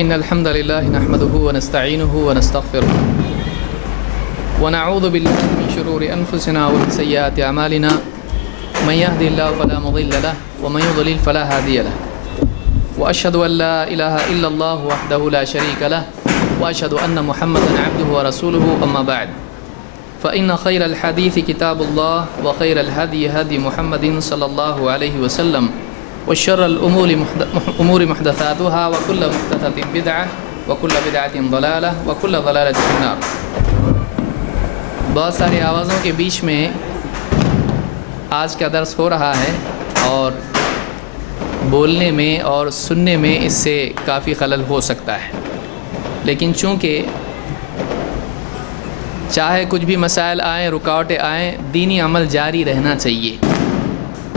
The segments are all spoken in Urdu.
إن الحمد لله نحمده ونستعينه ونستغفره ونعوذ بالله من شرور أنفسنا ومن سيئات أعمالنا من يهدي الله فلا مضل له ومن يضلل فلا هادي له وأشهد أن لا إله إلا الله وحده لا شريك له وأشهد أن محمدا عبده ورسوله أما بعد فإن خير الحديث كتاب الله وخير الهدي هدي محمد صلى الله عليه وسلم وشر الأمور محدثاتها وكل محدثة بدعة وكل بدعة ضلالة وكل ضلالة في النار۔ بہت ساری آوازوں کے بیچ میں آج کا درس ہو رہا ہے اور بولنے میں اور سننے میں اس سے کافی خلل ہو سکتا ہے، لیکن چونکہ چاہے کچھ بھی مسائل آئیں، رکاوٹیں آئیں، دینی عمل جاری رہنا چاہیے۔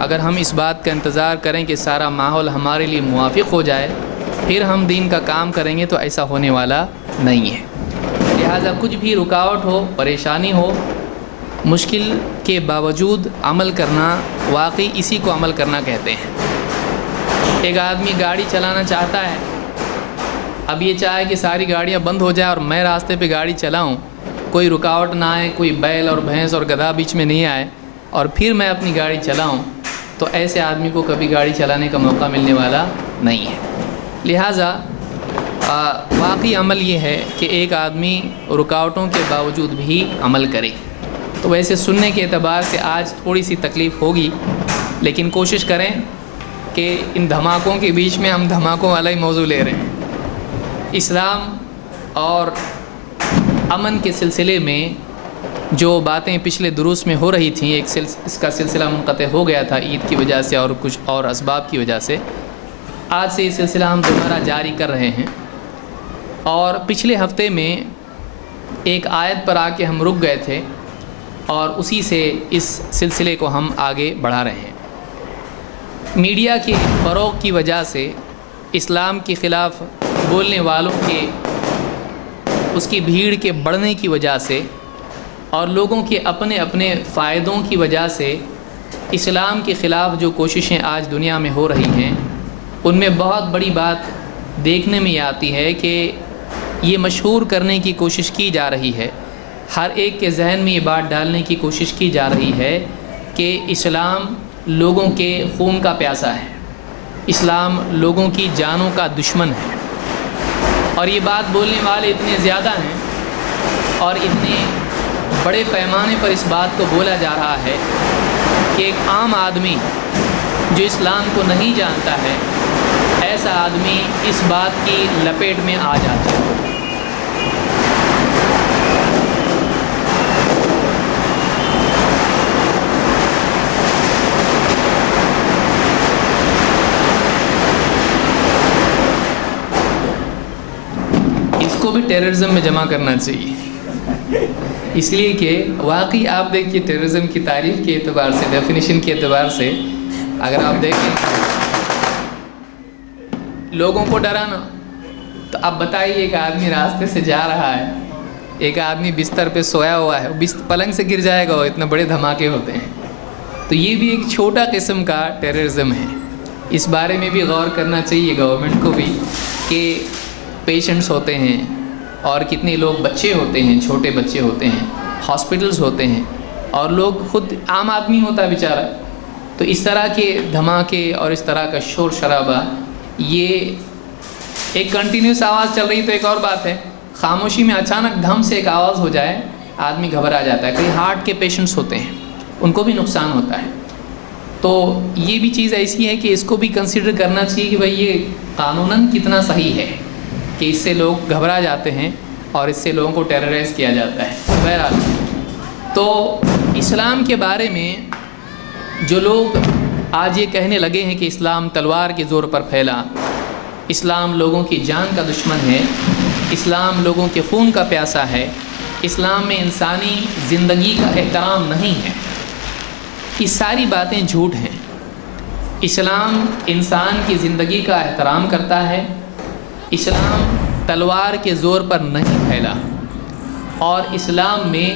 اگر ہم اس بات کا انتظار کریں کہ سارا ماحول ہمارے لیے موافق ہو جائے پھر ہم دین کا کام کریں گے تو ایسا ہونے والا نہیں ہے۔ لہٰذا کچھ بھی رکاوٹ ہو، پریشانی ہو، مشکل کے باوجود عمل کرنا، واقعی اسی کو عمل کرنا کہتے ہیں۔ ایک آدمی گاڑی چلانا چاہتا ہے، اب یہ چاہے کہ ساری گاڑیاں بند ہو جائیں اور میں راستے پہ گاڑی چلاؤں، کوئی رکاوٹ نہ آئے، کوئی بیل اور بھینس اور گدھا بیچ میں نہیں آئے اور پھر میں اپنی گاڑی چلاؤں، تو ایسے آدمی کو کبھی گاڑی چلانے کا موقع ملنے والا نہیں ہے۔ لہٰذا واقعی عمل یہ ہے کہ ایک آدمی رکاوٹوں کے باوجود بھی عمل کرے۔ تو ویسے سننے کے اعتبار سے آج تھوڑی سی تکلیف ہوگی، لیکن کوشش کریں کہ ان دھماکوں کے بیچ میں ہم دھماکوں والا ہی موضوع لے رہے ہیں۔ اسلام اور امن کے سلسلے میں جو باتیں پچھلے دروس میں ہو رہی تھیں، اس کا سلسلہ منقطع ہو گیا تھا عید کی وجہ سے اور کچھ اور اسباب کی وجہ سے۔ آج سے یہ سلسلہ ہم دوبارہ جاری کر رہے ہیں اور پچھلے ہفتے میں ایک آیت پر آ کے ہم رک گئے تھے اور اسی سے اس سلسلے کو ہم آگے بڑھا رہے ہیں۔ میڈیا کے فروغ کی وجہ سے، اسلام کے خلاف بولنے والوں کے اس کی بھیڑ کے بڑھنے کی وجہ سے اور لوگوں کے اپنے اپنے فائدوں کی وجہ سے اسلام کے خلاف جو کوششیں آج دنیا میں ہو رہی ہیں، ان میں بہت بڑی بات دیکھنے میں آتی ہے کہ یہ مشہور کرنے کی کوشش کی جا رہی ہے، ہر ایک کے ذہن میں یہ بات ڈالنے کی کوشش کی جا رہی ہے کہ اسلام لوگوں کے خون کا پیاسا ہے، اسلام لوگوں کی جانوں کا دشمن ہے۔ اور یہ بات بولنے والے اتنے زیادہ ہیں اور اتنے بڑے پیمانے پر اس بات کو بولا جا رہا ہے کہ ایک عام آدمی جو اسلام کو نہیں جانتا ہے، ایسا آدمی اس بات کی لپیٹ میں آ جاتا ہے۔ اس کو بھی ٹیررزم میں جمع کرنا چاہیے، اس لیے کہ واقعی آپ دیکھیے ٹیررزم کی تعریف کے اعتبار سے، ڈیفینیشن کے اعتبار سے اگر آپ دیکھیں لوگوں کو ڈرانا، تو اب بتائیے ایک آدمی راستے سے جا رہا ہے، ایک آدمی بستر پہ سویا ہوا ہے، پلنگ سے گر جائے گا، وہ اتنے بڑے دھماکے ہوتے ہیں۔ تو یہ بھی ایک چھوٹا قسم کا ٹیررزم ہے، اس بارے میں بھی غور کرنا چاہیے گورنمنٹ کو بھی کہ پیشنٹس ہوتے ہیں اور کتنے لوگ بچے ہوتے ہیں، چھوٹے بچے ہوتے ہیں، ہاسپٹلز ہوتے ہیں اور لوگ خود عام آدمی ہوتا ہے بیچارہ۔ تو اس طرح کے دھماکے اور اس طرح کا شور شرابہ، یہ ایک کنٹینیوس آواز چل رہی تو ایک اور بات ہے، خاموشی میں اچانک دھم سے ایک آواز ہو جائے آدمی گھبرا جاتا ہے۔ کئی ہارٹ کے پیشنٹس ہوتے ہیں، ان کو بھی نقصان ہوتا ہے۔ تو یہ بھی چیز ایسی ہے کہ اس کو بھی کنسیڈر کرنا چاہیے کہ بھئی یہ قانوناً کتنا صحیح ہے کہ اس سے لوگ گھبرا جاتے ہیں اور اس سے لوگوں کو ٹیررائز کیا جاتا ہے۔ بہرحال تو اسلام کے بارے میں جو لوگ آج یہ کہنے لگے ہیں کہ اسلام تلوار کے زور پر پھیلا، اسلام لوگوں کی جان کا دشمن ہے، اسلام لوگوں کے خون کا پیاسا ہے، اسلام میں انسانی زندگی کا احترام نہیں ہے، یہ ساری باتیں جھوٹ ہیں۔ اسلام انسان کی زندگی کا احترام کرتا ہے، اسلام تلوار کے زور پر نہیں پھیلا، اور اسلام میں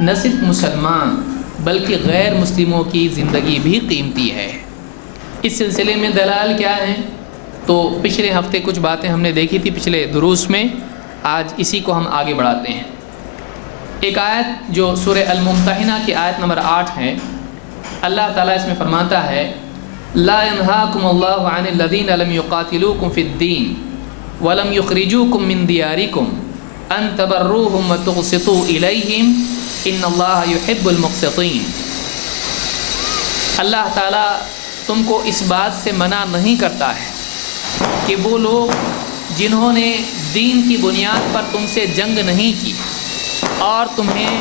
نہ صرف مسلمان بلکہ غیر مسلموں کی زندگی بھی قیمتی ہے۔ اس سلسلے میں دلائل کیا ہیں؟ تو پچھلے ہفتے کچھ باتیں ہم نے دیکھی تھی پچھلے دروس میں، آج اسی کو ہم آگے بڑھاتے ہیں۔ ایک آیت جو سورہ الممتحنہ کی آیت نمبر 8 ہے، اللہ تعالیٰ اس میں فرماتا ہے لا ينهاكم الله عن الذين لم يقاتلوكم في الدين ولم يخرجوكم من دياركم ان تبروهم وتقسطوا اليهم ان الله يحب المقسطين۔ اللہ تعالیٰ تم کو اس بات سے منع نہیں کرتا ہے کہ وہ لوگ جنہوں نے دین کی بنیاد پر تم سے جنگ نہیں کی اور تمہیں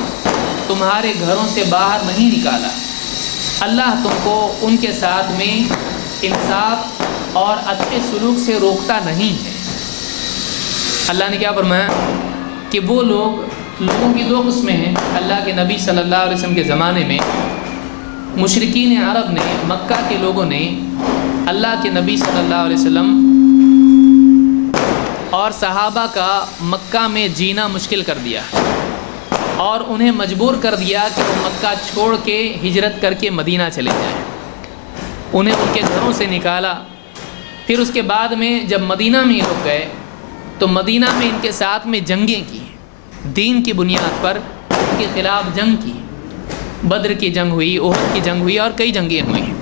تمہارے گھروں سے باہر نہیں نکالا، اللہ تم کو ان کے ساتھ میں انصاف اور اچھے سلوک سے روکتا نہیں ہے۔ اللہ نے کیا فرمایا کہ وہ لوگوں کی دو قسمیں ہیں۔ اللہ کے نبی صلی اللہ علیہ وسلم کے زمانے میں مشرکین عرب نے، مکہ کے لوگوں نے اللہ کے نبی صلی اللہ علیہ وسلم اور صحابہ کا مکہ میں جینا مشکل کر دیا اور انہیں مجبور کر دیا کہ وہ مکہ چھوڑ کے ہجرت کر کے مدینہ چلے جائیں۔ انہیں ان کے گھروں سے نکالا، پھر اس کے بعد میں جب مدینہ میں لوگ گئے تو مدینہ میں ان کے ساتھ میں جنگیں کی، دین کی بنیاد پر ان کے خلاف جنگ کی۔ بدر کی جنگ ہوئی، احد کی جنگ ہوئی اور کئی جنگیں ہوئیں۔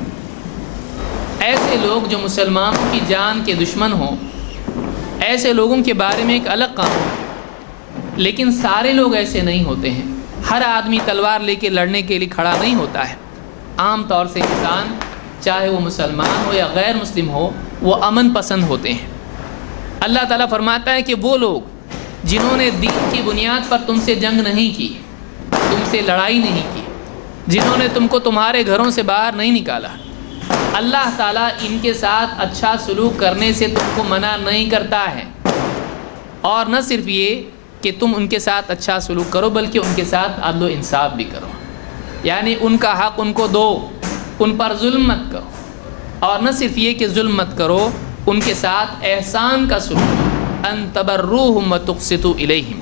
ایسے لوگ جو مسلمانوں کی جان کے دشمن ہوں، ایسے لوگوں کے بارے میں ایک الگ قانون ہے، لیکن سارے لوگ ایسے نہیں ہوتے ہیں۔ ہر آدمی تلوار لے کے لڑنے کے لیے کھڑا نہیں ہوتا ہے۔ عام طور سے انسان، چاہے وہ مسلمان ہو یا غیر مسلم ہو، وہ امن پسند ہوتے ہیں۔ اللہ تعالیٰ فرماتا ہے کہ وہ لوگ جنہوں نے دین کی بنیاد پر تم سے جنگ نہیں کی، تم سے لڑائی نہیں کی، جنہوں نے تم کو تمہارے گھروں سے باہر نہیں نکالا، اللہ تعالیٰ ان کے ساتھ اچھا سلوک کرنے سے تم کو منع نہیں کرتا ہے۔ اور نہ صرف یہ کہ تم ان کے ساتھ اچھا سلوک کرو، بلکہ ان کے ساتھ عدل و انصاف بھی کرو، یعنی ان کا حق ان کو دو، ان پر ظلم مت کرو۔ اور نہ صرف یہ کہ ظلم مت کرو، ان کے ساتھ احسان کا سلوک، ان تبروہم وتقسطوا الیہم۔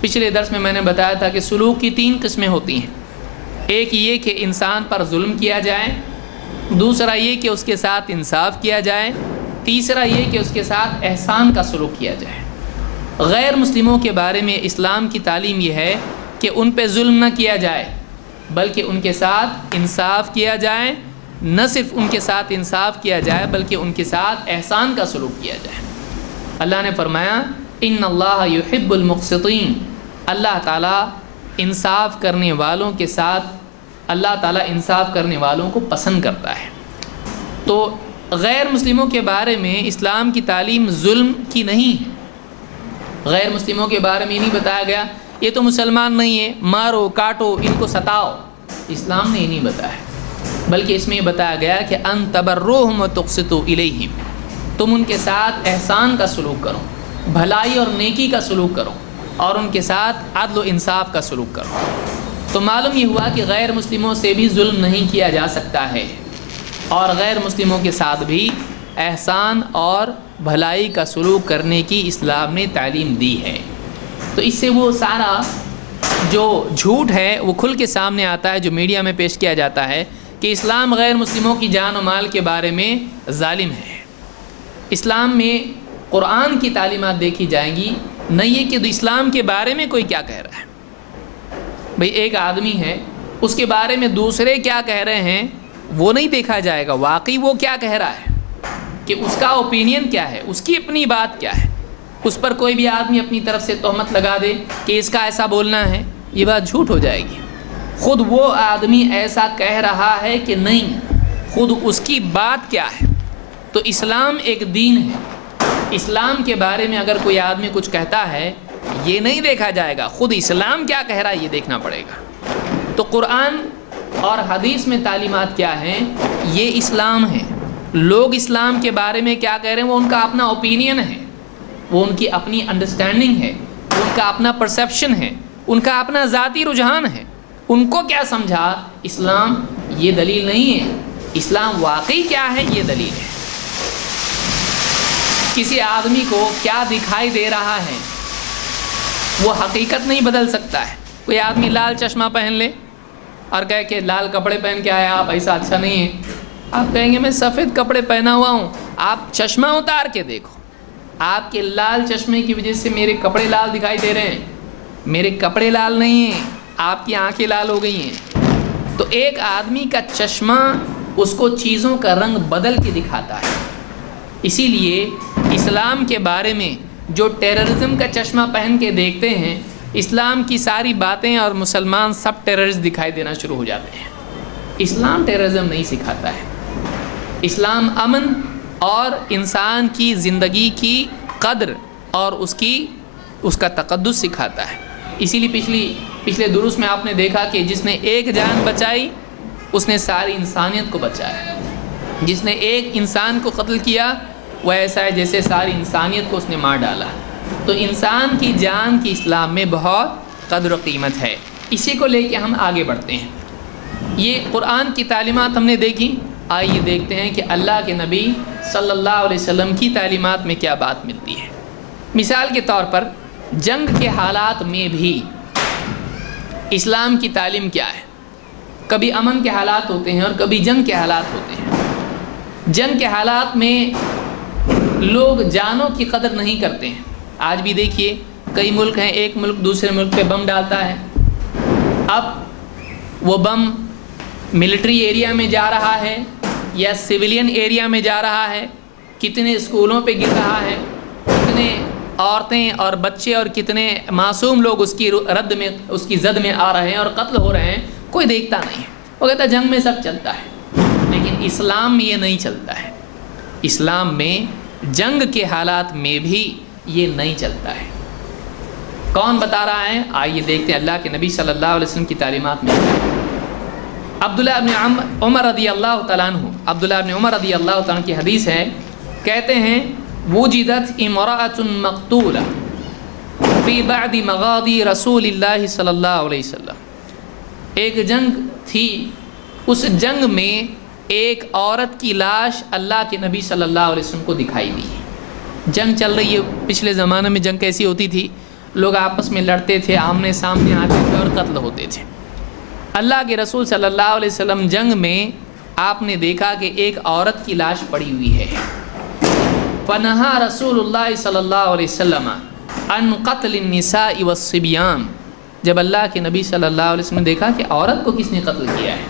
پچھلے درس میں نے بتایا تھا کہ سلوک کی 3 قسمیں ہوتی ہیں۔ ایک یہ کہ انسان پر ظلم کیا جائے، دوسرا یہ کہ اس کے ساتھ انصاف کیا جائے، تیسرا یہ کہ اس کے ساتھ احسان کا سلوک کیا جائے۔ غیر مسلموں کے بارے میں اسلام کی تعلیم یہ ہے کہ ان پہ ظلم نہ کیا جائے، بلکہ ان کے ساتھ انصاف کیا جائے۔ نہ صرف ان کے ساتھ انصاف کیا جائے بلکہ ان کے ساتھ احسان کا سلوک کیا جائے۔ اللہ نے فرمایا ان اللہ یحب المقسطین، اللہ تعالیٰ انصاف کرنے والوں کے ساتھ، اللہ تعالیٰ انصاف کرنے والوں کو پسند کرتا ہے۔ تو غیر مسلموں کے بارے میں اسلام کی تعلیم ظلم کی نہیں ہے۔ غیر مسلموں کے بارے میں یہ نہیں بتایا گیا یہ تو مسلمان نہیں ہے، مارو کاٹو ان کو ستاؤ، اسلام نے یہ نہیں بتایا، بلکہ اس میں یہ بتایا گیا کہ ان تبروہم وتقسطوا الیہم، تم ان کے ساتھ احسان کا سلوک کرو، بھلائی اور نیکی کا سلوک کرو، اور ان کے ساتھ عدل و انصاف کا سلوک کرو۔ تو معلوم یہ ہوا کہ غیر مسلموں سے بھی ظلم نہیں کیا جا سکتا ہے، اور غیر مسلموں کے ساتھ بھی احسان اور بھلائی کا سلوک کرنے کی اسلام نے تعلیم دی ہے۔ تو اس سے وہ سارا جو جھوٹ ہے وہ کھل کے سامنے آتا ہے جو میڈیا میں پیش کیا جاتا ہے کہ اسلام غیر مسلموں کی جان و مال کے بارے میں ظالم ہے۔ اسلام میں قرآن کی تعلیمات دیکھی جائیں گی، نہ یہ کہ اسلام کے بارے میں کوئی کیا کہہ رہا ہے۔ بھئی ایک آدمی ہے، اس کے بارے میں دوسرے کیا کہہ رہے ہیں وہ نہیں دیکھا جائے گا، واقعی وہ کیا کہہ رہا ہے، کہ اس کا اوپینین کیا ہے، اس کی اپنی بات کیا ہے۔ اس پر کوئی بھی آدمی اپنی طرف سے تہمت لگا دے کہ اس کا ایسا بولنا ہے، یہ بات جھوٹ ہو جائے گی۔ خود وہ آدمی ایسا کہہ رہا ہے کہ نہیں، خود اس کی بات کیا ہے۔ تو اسلام ایک دین ہے، اسلام کے بارے میں اگر کوئی آدمی کچھ کہتا ہے یہ نہیں دیکھا جائے گا، خود اسلام کیا کہہ رہا ہے یہ دیکھنا پڑے گا۔ تو قرآن اور حدیث میں تعلیمات کیا ہیں، یہ اسلام ہے۔ لوگ اسلام کے بارے میں کیا کہہ رہے ہیں وہ ان کا اپنا اوپینین ہے، وہ ان کی اپنی انڈرسٹینڈنگ ہے، ان کا اپنا پرسیپشن ہے، ان کا اپنا ذاتی رجحان ہے۔ ان کو کیا سمجھا اسلام یہ دلیل نہیں ہے، اسلام واقعی کیا ہے یہ دلیل ہے۔ کسی آدمی کو کیا دکھائی دے رہا ہے وہ حقیقت نہیں بدل سکتا ہے۔ کوئی آدمی لال چشمہ پہن لے اور کہے کہ لال کپڑے پہن کے آیا آپ، ایسا اچھا نہیں ہے۔ آپ کہیں گے میں سفید کپڑے پہنا ہوا ہوں، آپ چشمہ اتار کے دیکھو، آپ کے لال چشمے کی وجہ سے میرے کپڑے لال دکھائی دے رہے ہیں، میرے کپڑے لال نہیں ہیں، آپ کی آنکھیں لال ہو گئی ہیں۔ تو ایک آدمی کا چشمہ اس کو چیزوں کا رنگ بدل کے دکھاتا ہے۔ اسی لیے اسلام کے بارے میں جو ٹیررزم کا چشمہ پہن کے دیکھتے ہیں، اسلام کی ساری باتیں اور مسلمان سب ٹیررسٹ دکھائی دینا شروع ہو جاتے ہیں۔ اسلام ٹیررزم نہیں سکھاتا ہے، اسلام امن اور انسان کی زندگی کی قدر اور اس کا تقدس سکھاتا ہے۔ اسی لیے پچھلے دروس میں آپ نے دیکھا کہ جس نے ایک جان بچائی اس نے ساری انسانیت کو بچایا، جس نے ایک انسان کو قتل کیا وہ ایسا ہے جیسے ساری انسانیت کو اس نے مار ڈالا۔ تو انسان کی جان کی اسلام میں بہت قدر و قیمت ہے۔ اسی کو لے کے ہم آگے بڑھتے ہیں۔ یہ قرآن کی تعلیمات ہم نے دیکھی، آئیے دیکھتے ہیں کہ اللہ کے نبی صلی اللہ علیہ وسلم کی تعلیمات میں کیا بات ملتی ہے۔ مثال کے طور پر جنگ کے حالات میں بھی اسلام کی تعلیم کیا ہے؟ کبھی امن کے حالات ہوتے ہیں اور کبھی جنگ کے حالات ہوتے ہیں۔ جنگ کے حالات میں لوگ جانوں کی قدر نہیں کرتے ہیں۔ آج بھی دیکھیے کئی ملک ہیں، ایک ملک دوسرے ملک پہ بم ڈالتا ہے، اب وہ بم ملٹری ایریا میں جا رہا ہے یا سویلین ایریا میں جا رہا ہے، کتنے اسکولوں پہ گر رہا ہے، کتنے عورتیں اور بچے اور کتنے معصوم لوگ اس کی زد میں آ رہے ہیں اور قتل ہو رہے ہیں، کوئی دیکھتا نہیں ہے۔ وہ کہتا ہے جنگ میں سب چلتا ہے، لیکن اسلام میں یہ نہیں چلتا ہے۔ اسلام میں جنگ کے حالات میں بھی یہ نہیں چلتا ہے۔ کون بتا رہا ہے؟ آئیے دیکھتے ہیں اللہ کے نبی صلی اللہ علیہ وسلم کی تعلیمات میں۔ عبداللہ ابن عمر رضی اللہ تعالیٰ عنہ کی حدیث ہے، کہتے ہیں وجدت امرأة مقتولہ فی بعد مغازی رسول اللہ صلی اللہ علیہ وسلم۔ ایک جنگ تھی، اس جنگ میں ایک عورت کی لاش اللہ کے نبی صلی اللہ علیہ وسلم کو دکھائی دی۔ جنگ چل رہی ہے، پچھلے زمانے میں جنگ کیسی ہوتی تھی؟ لوگ آپس میں لڑتے تھے، آمنے سامنے آتے تھے اور قتل ہوتے تھے۔ اللہ کے رسول صلی اللہ علیہ وسلم جنگ میں آپ نے دیکھا کہ ایک عورت کی لاش پڑی ہوئی ہے۔ فنہا رسول اللہ صلی اللہ علیہ وسلم عن قتل النساء والصبیان۔ جب اللہ کے نبی صلی اللہ علیہ وسلم نے دیکھا کہ عورت کو کس نے قتل کیا ہے،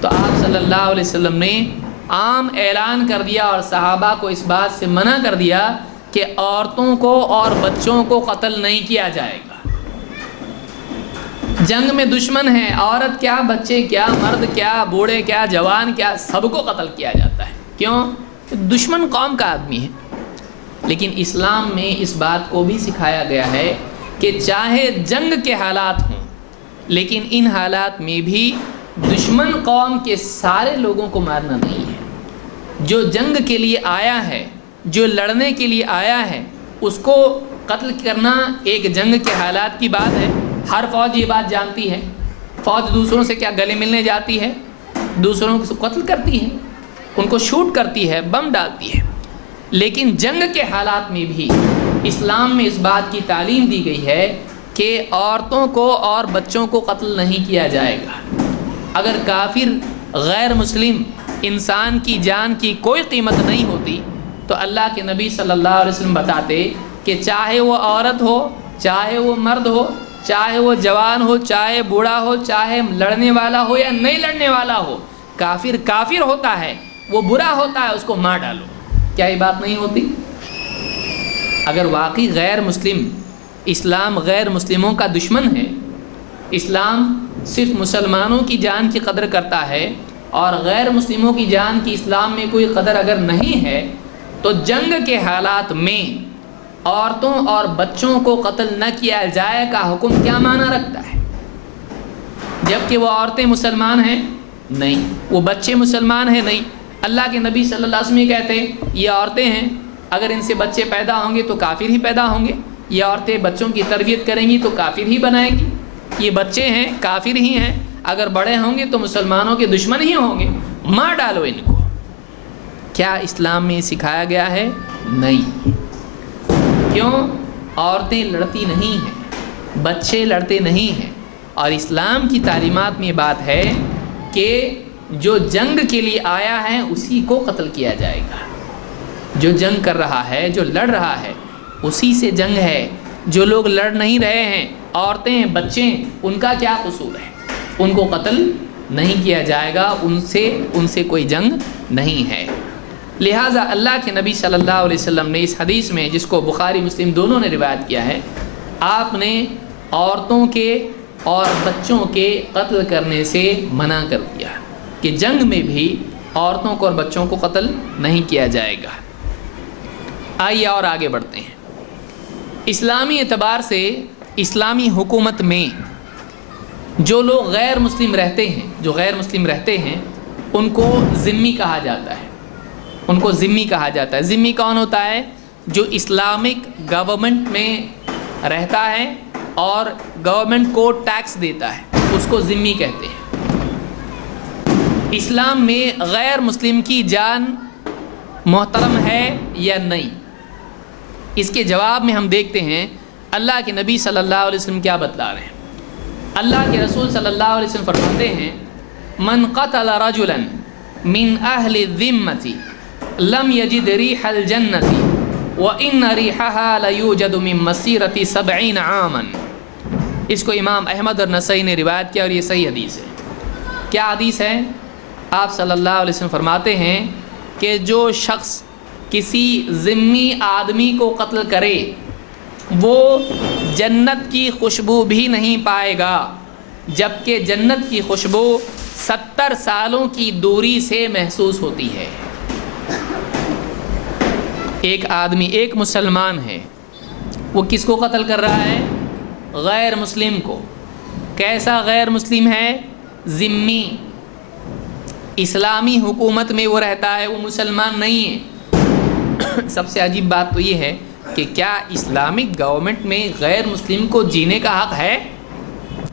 تو آپ صلی اللہ علیہ وسلم نے عام اعلان کر دیا اور صحابہ کو اس بات سے منع کر دیا کہ عورتوں کو اور بچوں کو قتل نہیں کیا جائے گا۔ جنگ میں دشمن ہیں، عورت کیا، بچے کیا، مرد کیا، بوڑھے کیا، جوان کیا، سب کو قتل کیا جاتا ہے۔ کیوں؟ دشمن قوم کا آدمی ہے۔ لیکن اسلام میں اس بات کو بھی سکھایا گیا ہے کہ چاہے جنگ کے حالات ہوں، لیکن ان حالات میں بھی دشمن قوم کے سارے لوگوں کو مارنا نہیں ہے۔ جو جنگ کے لیے آیا ہے، جو لڑنے کے لیے آیا ہے، اس کو قتل کرنا ایک جنگ کے حالات کی بات ہے۔ ہر فوج یہ بات جانتی ہے۔ فوج دوسروں سے کیا گلے ملنے جاتی ہے؟ دوسروں کو قتل کرتی ہے، ان کو شوٹ کرتی ہے، بم ڈالتی ہے۔ لیکن جنگ کے حالات میں بھی اسلام میں اس بات کی تعلیم دی گئی ہے کہ عورتوں کو اور بچوں کو قتل نہیں کیا جائے گا۔ اگر کافر غیر مسلم انسان کی جان کی کوئی قیمت نہیں ہوتی تو اللہ کے نبی صلی اللہ علیہ وسلم بتاتے کہ چاہے وہ عورت ہو، چاہے وہ مرد ہو، چاہے وہ جوان ہو، چاہے بوڑھا ہو، چاہے لڑنے والا ہو یا نہیں لڑنے والا ہو، کافر ہوتا ہے، وہ برا ہوتا ہے، اس کو مار ڈالو۔ کیا یہ بات نہیں ہوتی؟ اگر واقعی غیر مسلم، اسلام غیر مسلموں کا دشمن ہے، اسلام صرف مسلمانوں کی جان کی قدر کرتا ہے اور غیر مسلموں کی جان کی اسلام میں کوئی قدر اگر نہیں ہے، تو جنگ کے حالات میں عورتوں اور بچوں کو قتل نہ کیا جائے کا حکم کیا معنی رکھتا ہے؟ جبکہ وہ عورتیں مسلمان ہیں نہیں، وہ بچے مسلمان ہیں نہیں۔ اللہ کے نبی صلی اللہ علیہ وسلم کہتے ہیں یہ عورتیں ہیں، اگر ان سے بچے پیدا ہوں گے تو کافر ہی پیدا ہوں گے، یہ عورتیں بچوں کی تربیت کریں گی تو کافر ہی بنائیں گی، یہ بچے ہیں کافر ہی ہیں، اگر بڑے ہوں گے تو مسلمانوں کے دشمن ہی ہوں گے، مار ڈالو ان کو۔ کیا اسلام میں سکھایا گیا ہے؟ نہیں۔ کیوں؟ عورتیں لڑتی نہیں ہیں، بچے لڑتے نہیں ہیں، اور اسلام کی تعلیمات میں یہ بات ہے کہ جو جنگ کے لیے آیا ہے اسی کو قتل کیا جائے گا۔ جو جنگ کر رہا ہے، جو لڑ رہا ہے، اسی سے جنگ ہے۔ جو لوگ لڑ نہیں رہے ہیں، عورتیں، بچے، ان کا کیا قصور ہے؟ ان کو قتل نہیں کیا جائے گا، ان سے کوئی جنگ نہیں ہے۔ لہٰذا اللہ کے نبی صلی اللہ علیہ وسلم نے اس حدیث میں، جس کو بخاری مسلم دونوں نے روایت کیا ہے، آپ نے عورتوں کے اور بچوں کے قتل کرنے سے منع کر دیا کہ جنگ میں بھی عورتوں کو اور بچوں کو قتل نہیں کیا جائے گا۔ آئیے اور آگے بڑھتے ہیں۔ اسلامی اعتبار سے اسلامی حکومت میں جو لوگ غیر مسلم رہتے ہیں ان کو ذمی کہا جاتا ہے۔ ذمی کون ہوتا ہے؟ جو اسلامک گورنمنٹ میں رہتا ہے اور گورنمنٹ کو ٹیکس دیتا ہے، اس کو ذمی کہتے ہیں۔ اسلام میں غیر مسلم کی جان محترم ہے یا نہیں؟ اس کے جواب میں ہم دیکھتے ہیں اللہ کے نبی صلی اللہ علیہ وسلم کیا بتلا رہے ہیں۔ اللہ کے رسول صلی اللہ علیہ وسلم فرماتے ہیں من قتل رجلا من اہل الذمۃ لم یجد ریح الجنۃ وان ریحها لیوجد من مسیرۃ 70 عاما۔ اس کو امام احمد اور نسائی نے روایت کیا اور یہ صحیح حدیث ہے۔ کیا حدیث ہے؟ آپ صلی اللہ علیہ وسلم فرماتے ہیں کہ جو شخص کسی ذمی آدمی کو قتل کرے وہ جنت کی خوشبو بھی نہیں پائے گا، جبکہ جنت کی خوشبو 70 سالوں کی دوری سے محسوس ہوتی ہے۔ ایک آدمی، ایک مسلمان ہے، وہ کس کو قتل کر رہا ہے؟ غیر مسلم کو۔ کیسا غیر مسلم ہے؟ ذمی۔ اسلامی حکومت میں وہ رہتا ہے، وہ مسلمان نہیں ہے۔ سب سے عجیب بات تو یہ ہے کہ کیا اسلامک گورنمنٹ میں غیر مسلم کو جینے کا حق ہے؟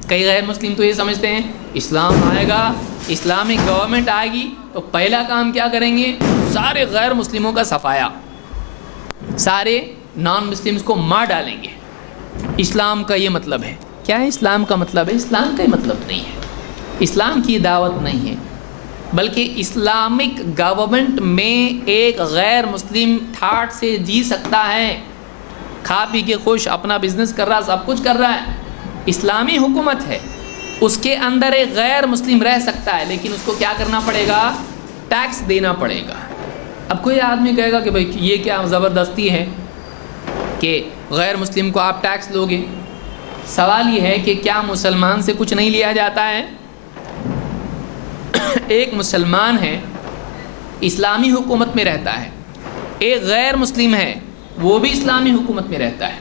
کئی غیر مسلم تو یہ سمجھتے ہیں اسلام آئے گا، اسلامک گورنمنٹ آئے گی تو پہلا کام کیا کریں گے؟ سارے غیر مسلموں کا صفایا، سارے نان مسلمز کو مار ڈالیں گے۔ اسلام کا یہ مطلب ہے۔ کیا ہے اسلام کا مطلب ہے؟ اسلام کا یہ مطلب نہیں ہے، اسلام کی دعوت نہیں ہے، بلکہ اسلامک گورنمنٹ میں ایک غیر مسلم ٹھاٹ سے جی سکتا ہے، کھا پی کے خوش، اپنا بزنس کر رہا، سب کچھ کر رہا ہے۔ اسلامی حکومت ہے، اس کے اندر ایک غیر مسلم رہ سکتا ہے، لیکن اس کو کیا کرنا پڑے گا؟ ٹیکس دینا پڑے گا۔ اب کوئی آدمی کہے گا کہ بھائی یہ کیا زبردستی ہے کہ غیر مسلم کو آپ ٹیکس لو گے؟ سوال یہ ہے کہ کیا مسلمان سے کچھ نہیں لیا جاتا ہے؟ ایک مسلمان ہے، اسلامی حکومت میں رہتا ہے، ایک غیر مسلم ہے، وہ بھی اسلامی حکومت میں رہتا ہے۔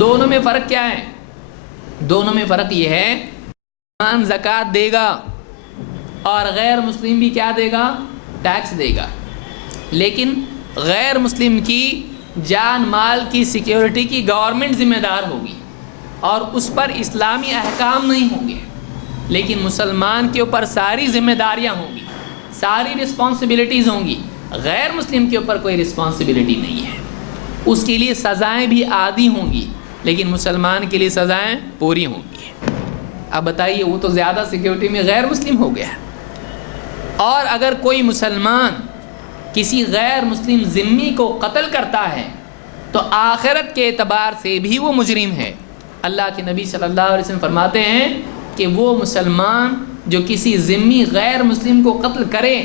دونوں میں فرق کیا ہے؟ دونوں میں فرق یہ ہے مسلمان زکوٰۃ دے گا اور غیر مسلم بھی کیا دے گا؟ ٹیکس دے گا، لیکن غیر مسلم کی جان مال کی سیکیورٹی کی گورنمنٹ ذمہ دار ہوگی اور اس پر اسلامی احکام نہیں ہوں گے، لیکن مسلمان کے اوپر ساری ذمہ داریاں ہوں گی، ساری رسپانسبلٹیز ہوں گی۔ غیر مسلم کے اوپر کوئی رسپانسبلٹی نہیں ہے، اس کے لیے سزائیں بھی عادی ہوں گی، لیکن مسلمان کے لیے سزائیں پوری ہوں گی۔ اب بتائیے، وہ تو زیادہ سیکیورٹی میں غیر مسلم ہو گیا، اور اگر کوئی مسلمان کسی غیر مسلم ذمی کو قتل کرتا ہے تو آخرت کے اعتبار سے بھی وہ مجرم ہے۔ اللہ کے نبی صلی اللہ علیہ وسلم فرماتے ہیں کہ وہ مسلمان جو کسی ذمی غیر مسلم کو قتل کرے،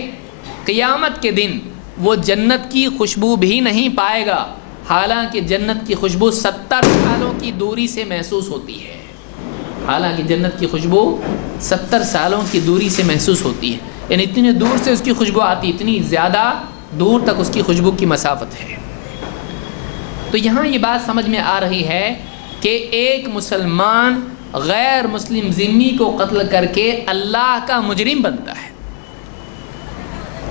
قیامت کے دن وہ جنت کی خوشبو بھی نہیں پائے گا، حالانکہ جنت کی خوشبو 70 سالوں کی دوری سے محسوس ہوتی ہے۔ حالانکہ جنت کی خوشبو 70 سالوں کی دوری سے محسوس ہوتی ہے، یعنی اتنی دور سے اس کی خوشبو آتی، اتنی زیادہ دور تک اس کی خوشبو کی مسافت ہے۔ تو یہاں یہ بات سمجھ میں آ رہی ہے کہ ایک مسلمان غیر مسلم ذمی کو قتل کر کے اللہ کا مجرم بنتا ہے۔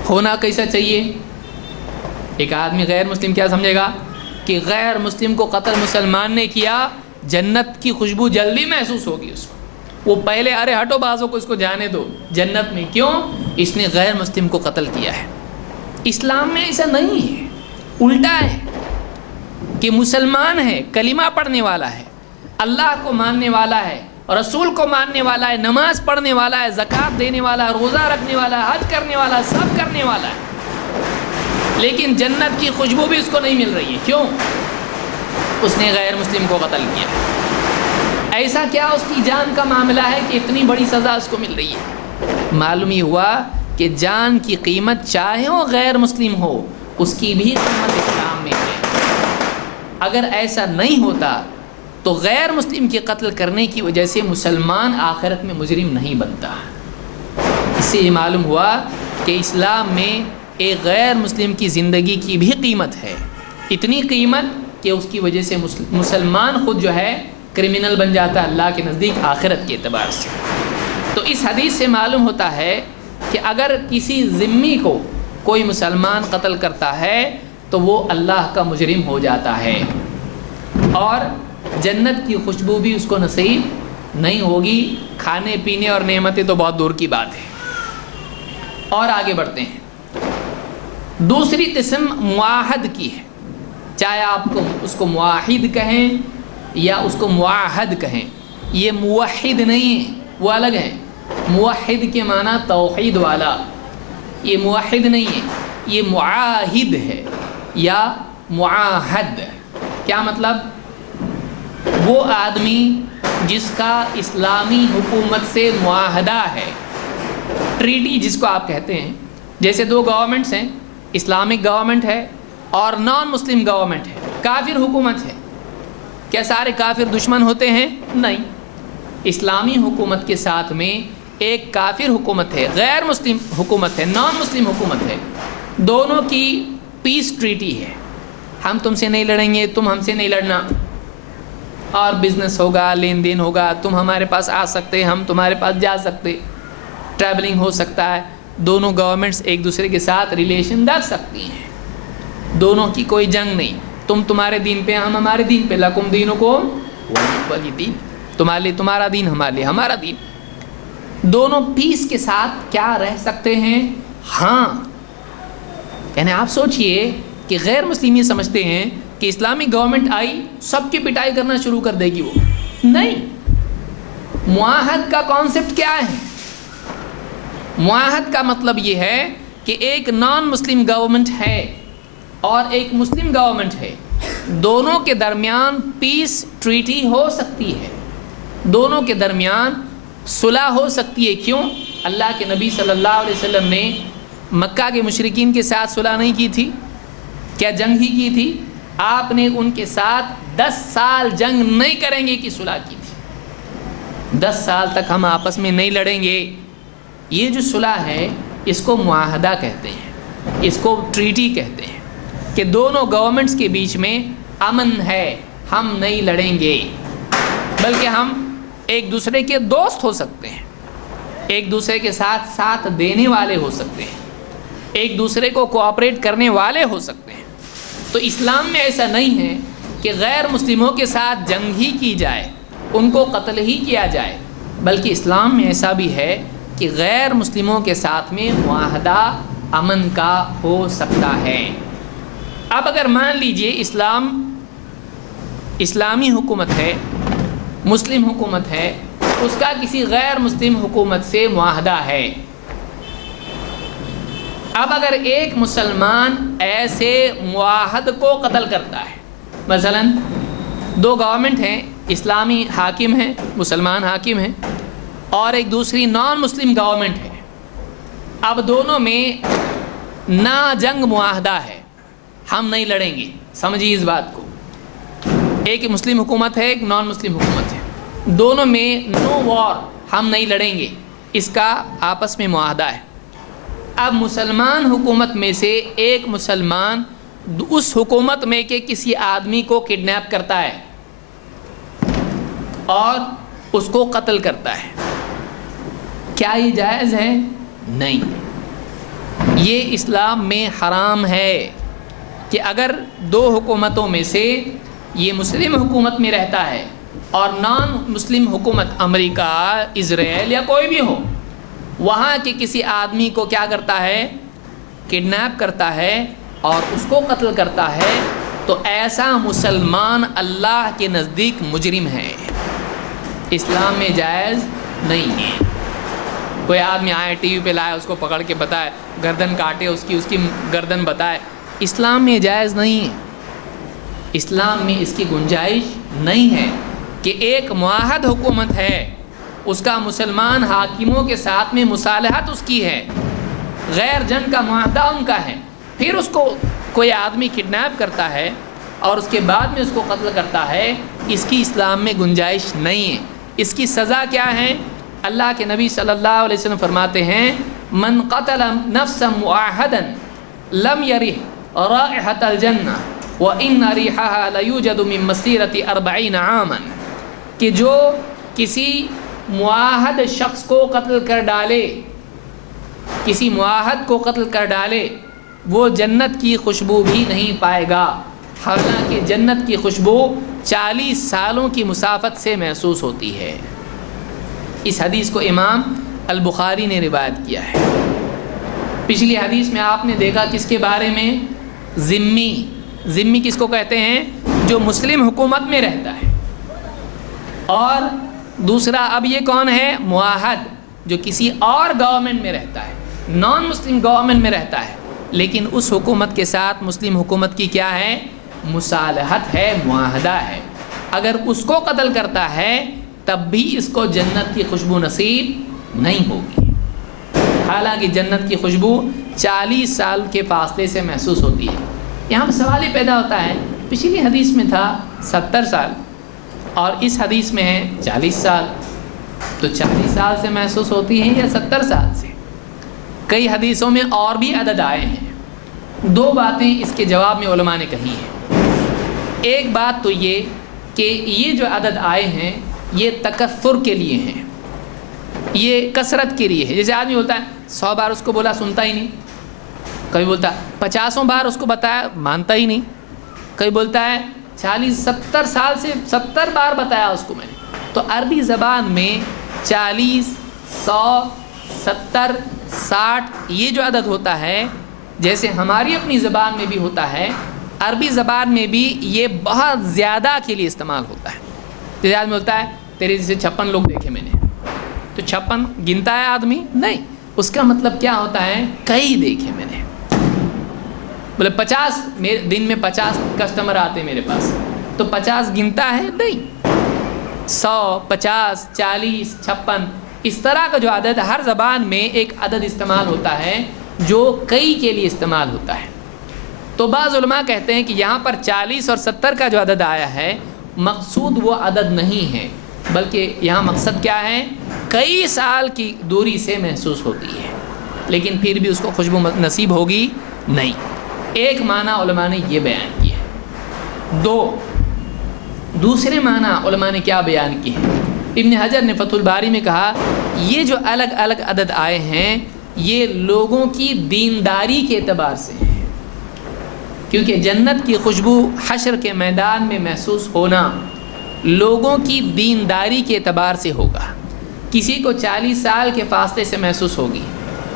ہونا کیسا چاہیے؟ ایک آدمی غیر مسلم کیا سمجھے گا کہ غیر مسلم کو قتل مسلمان نے کیا، جنت کی خوشبو جلدی محسوس ہوگی اس کو، وہ پہلے ارے ہٹو بازوں کو، اس کو جانے دو جنت میں، کیوں؟ اس نے غیر مسلم کو قتل کیا ہے۔ اسلام میں ایسا نہیں ہے، الٹا ہے کہ مسلمان ہے، کلمہ پڑھنے والا ہے، اللہ کو ماننے والا ہے، رسول کو ماننے والا ہے، نماز پڑھنے والا ہے، زکوٰۃ دینے والا ہے، روزہ رکھنے والا ہے، حج کرنے والا ہے، سب کرنے والا ہے، لیکن جنت کی خوشبو بھی اس کو نہیں مل رہی ہے. کیوں؟ اس نے غیر مسلم کو قتل کیا. ایسا کیا اس کی جان کا معاملہ ہے کہ اتنی بڑی سزا اس کو مل رہی ہے؟ معلوم یہ ہوا کہ جان کی قیمت چاہے وہ غیر مسلم ہو اس کی بھی قیمت اسلام میں ہے. اگر ایسا نہیں ہوتا تو غیر مسلم کے قتل کرنے کی وجہ سے مسلمان آخرت میں مجرم نہیں بنتا. اس سے یہ معلوم ہوا کہ اسلام میں ایک غیر مسلم کی زندگی کی بھی قیمت ہے. اتنی قیمت کہ اس کی وجہ سے مسلمان خود جو ہے کرمنل بن جاتا ہے اللہ کے نزدیک آخرت کے اعتبار سے. تو اس حدیث سے معلوم ہوتا ہے کہ اگر کسی ذمی کو کوئی مسلمان قتل کرتا ہے تو وہ اللہ کا مجرم ہو جاتا ہے اور جنت کی خوشبو بھی اس کو نصیب نہیں ہوگی. کھانے پینے اور نعمتیں تو بہت دور کی بات ہے. اور آگے بڑھتے ہیں. دوسری قسم معاہد کی ہے. چاہے آپ کو اس کو معاہد کہیں یا اس کو معاہد کہیں. یہ موحد نہیں ہے، وہ الگ ہے. موحد کے معنی توحید والا. یہ موحد نہیں ہے، یہ معاہد ہے یا معاہد. کیا مطلب؟ وہ آدمی جس کا اسلامی حکومت سے معاہدہ ہے، ٹریٹی جس کو آپ کہتے ہیں. جیسے دو گورنمنٹس ہیں، اسلامک گورنمنٹ ہے اور نان مسلم گورنمنٹ ہے، کافر حکومت ہے. کیا سارے کافر دشمن ہوتے ہیں؟ نہیں. اسلامی حکومت کے ساتھ میں ایک کافر حکومت ہے، غیر مسلم حکومت ہے، نان مسلم حکومت ہے. دونوں کی پیس ٹریٹی ہے. ہم تم سے نہیں لڑیں گے، تم ہم سے نہیں لڑنا، اور بزنس ہوگا، لین دین ہوگا. تم ہمارے پاس آ سکتے، ہم تمہارے پاس جا سکتے، ٹریولنگ ہو سکتا ہے. دونوں گورنمنٹس ایک دوسرے کے ساتھ ریلیشن رکھ سکتی ہیں. دونوں کی کوئی جنگ نہیں. تم تمہارے دین پہ، ہم ہمارے دین پہ. لکم دینکم ولی دین. تمہارے لیے تمہارا دین، ہمارے لیے ہمارا دین. دونوں پیس کے ساتھ کیا رہ سکتے ہیں؟ ہاں. یعنی آپ سوچئے کہ غیر مسلم یہ سمجھتے ہیں کہ اسلامی گورنمنٹ آئی سب کی پٹائی کرنا شروع کر دے گی. وہ نہیں. معاہد کا کانسیپٹ کیا ہے؟ معاہد کا مطلب یہ ہے کہ ایک نان مسلم گورنمنٹ ہے اور ایک مسلم گورنمنٹ ہے. دونوں کے درمیان پیس ٹریٹی ہو سکتی ہے، دونوں کے درمیان صلح ہو سکتی ہے. کیوں؟ اللہ کے نبی صلی اللہ علیہ وسلم نے مکہ کے مشرکین کے ساتھ صلح نہیں کی تھی؟ کیا جنگ ہی کی تھی؟ آپ نے ان کے ساتھ 10 سال جنگ نہیں کریں گے کی صلح کی تھی. 10 سال تک ہم آپس میں نہیں لڑیں گے. یہ جو صلح ہے اس کو معاہدہ کہتے ہیں، اس کو ٹریٹی کہتے ہیں کہ دونوں گورنمنٹس کے بیچ میں امن ہے. ہم نہیں لڑیں گے بلکہ ہم ایک دوسرے کے دوست ہو سکتے ہیں، ایک دوسرے کے ساتھ ساتھ دینے والے ہو سکتے ہیں، ایک دوسرے کو کوآپریٹ کرنے والے ہو سکتے ہیں. تو اسلام میں ایسا نہیں ہے کہ غیر مسلموں کے ساتھ جنگ ہی کی جائے، ان کو قتل ہی کیا جائے، بلکہ اسلام میں ایسا بھی ہے کہ غیر مسلموں کے ساتھ میں معاہدہ امن کا ہو سکتا ہے. اب اگر مان لیجئے اسلامی حکومت ہے، مسلم حکومت ہے، اس کا کسی غیر مسلم حکومت سے معاہدہ ہے. اب اگر ایک مسلمان ایسے معاہد کو قتل کرتا ہے، مثلا دو گورنمنٹ ہیں، اسلامی حاکم ہیں، مسلمان حاکم ہیں، اور ایک دوسری نان مسلم گورنمنٹ ہے. اب دونوں میں نا جنگ معاہدہ ہے، ہم نہیں لڑیں گے. سمجھیے اس بات کو. ایک مسلم حکومت ہے، ایک نان مسلم حکومت ہے، دونوں میں نو وار، ہم نہیں لڑیں گے، اس کا آپس میں معاہدہ ہے. اب مسلمان حکومت میں سے ایک مسلمان اس حکومت میں کے کسی آدمی کو کڈنیپ کرتا ہے اور اس کو قتل کرتا ہے. کیا یہ جائز ہے؟ نہیں. یہ اسلام میں حرام ہے کہ اگر دو حکومتوں میں سے یہ مسلم حکومت میں رہتا ہے اور نان مسلم حکومت امریکہ، اسرائیل یا کوئی بھی ہو، وہاں کے کسی آدمی کو کیا کرتا ہے؟ کڈنیپ کرتا ہے اور اس کو قتل کرتا ہے، تو ایسا مسلمان اللہ کے نزدیک مجرم ہے. اسلام میں جائز نہیں ہے. کوئی آدمی آئے ٹی وی پہ لائے، اس کو پکڑ کے بتائے، گردن کاٹے، اس کی گردن بتائے اسلام میں جائز نہیں ہے، اسلام میں اس کی گنجائش نہیں ہے کہ ایک معاہد حکومت ہے، اس کا مسلمان حاکموں کے ساتھ میں مصالحت اس کی ہے، غیر جنگ کا معاہدہ ان کا ہے، پھر اس کو کوئی آدمی کڈنیپ کرتا ہے اور اس کے بعد میں اس کو قتل کرتا ہے، اس کی اسلام میں گنجائش نہیں ہے۔ اس کی سزا کیا ہے؟ اللہ کے نبی صلی اللہ علیہ وسلم فرماتے ہیں من قتل نفسا معاہدا لم یرح رائحۃ الجنہ وان ریحها لیوجد من مسیرۃ 40 عاما، کہ جو کسی معاہد شخص کو قتل کر ڈالے، کسی معاہد کو قتل کر ڈالے، وہ جنت کی خوشبو بھی نہیں پائے گا، حالانکہ جنت کی خوشبو 40 سالوں کی مسافت سے محسوس ہوتی ہے۔ اس حدیث کو امام البخاری نے روایت کیا ہے۔ پچھلی حدیث میں آپ نے دیکھا کس کے بارے میں؟ ذمی کس کو کہتے ہیں؟ جو مسلم حکومت میں رہتا ہے، اور دوسرا اب یہ کون ہے؟ معاہد، جو کسی اور گورنمنٹ میں رہتا ہے، نان مسلم گورنمنٹ میں رہتا ہے، لیکن اس حکومت کے ساتھ مسلم حکومت کی کیا ہے؟ مصالحت ہے، معاہدہ ہے۔ اگر اس کو قتل کرتا ہے تب بھی اس کو جنت کی خوشبو نصیب نہیں ہوگی، حالانکہ جنت کی خوشبو 40 سال کے فاصلے سے محسوس ہوتی ہے۔ یہاں پر سوال یہ پیدا ہوتا ہے، پچھلی حدیث میں تھا 70 سال اور اس حدیث میں ہے 40 سال، تو 40 سال سے محسوس ہوتی ہے یا 70 سال سے؟ کئی حدیثوں میں اور بھی عدد آئے ہیں۔ دو باتیں اس کے جواب میں علماء نے کہی ہیں۔ ایک بات تو یہ کہ یہ جو عدد آئے ہیں یہ تکثر کے لیے ہیں، یہ کثرت کے لیے ہے۔ جیسے آدمی بولتا ہے 100 بار اس کو بولا سنتا ہی نہیں، کبھی بولتا ہے 50 بار اس کو بتایا مانتا ہی نہیں، کبھی بولتا ہے 40-70 سال سے 70 بار بتایا اس کو میں نے۔ تو عربی زبان میں 40، 100، 70، 60 یہ جو عدد ہوتا ہے، جیسے ہماری اپنی زبان میں بھی ہوتا ہے، عربی زبان میں بھی یہ بہت زیادہ کے لیے استعمال ہوتا ہے۔ جیسے آدمی بولتا ہے تیرے جیسے 56 لوگ دیکھے میں نے، تو 56 گنتا ہے آدمی؟ نہیں، اس کا مطلب کیا ہوتا ہے؟ کئی دیکھے میں نے۔ بولے 50 دن میں 50 کسٹمر آتے میرے پاس، تو 50 گنتا ہے؟ نہیں، 100، 50، 40، 56 اس طرح کا جو عدد ہر زبان میں ایک عدد استعمال ہوتا ہے جو کئی کے لیے استعمال ہوتا ہے۔ تو بعض علماء کہتے ہیں کہ یہاں پر 40 اور 70 کا جو عدد آیا ہے مقصود وہ عدد نہیں ہے، بلکہ یہاں مقصد کیا ہے؟ کئی سال کی دوری سے محسوس ہوتی ہے، لیکن پھر بھی اس کو خوشبو نصیب ہوگی نہیں۔ ایک معنی علماء نے یہ بیان کیا ہے۔ دوسرے معنی علماء نے کیا بیان کیے ہیں؟ ابن حجر نے فتح الباری میں کہا یہ جو الگ الگ عدد آئے ہیں یہ لوگوں کی دینداری کے اعتبار سے ہیں، کیونکہ جنت کی خوشبو حشر کے میدان میں محسوس ہونا لوگوں کی دینداری کے اعتبار سے ہوگا۔ کسی کو 40 سال کے فاصلے سے محسوس ہوگی،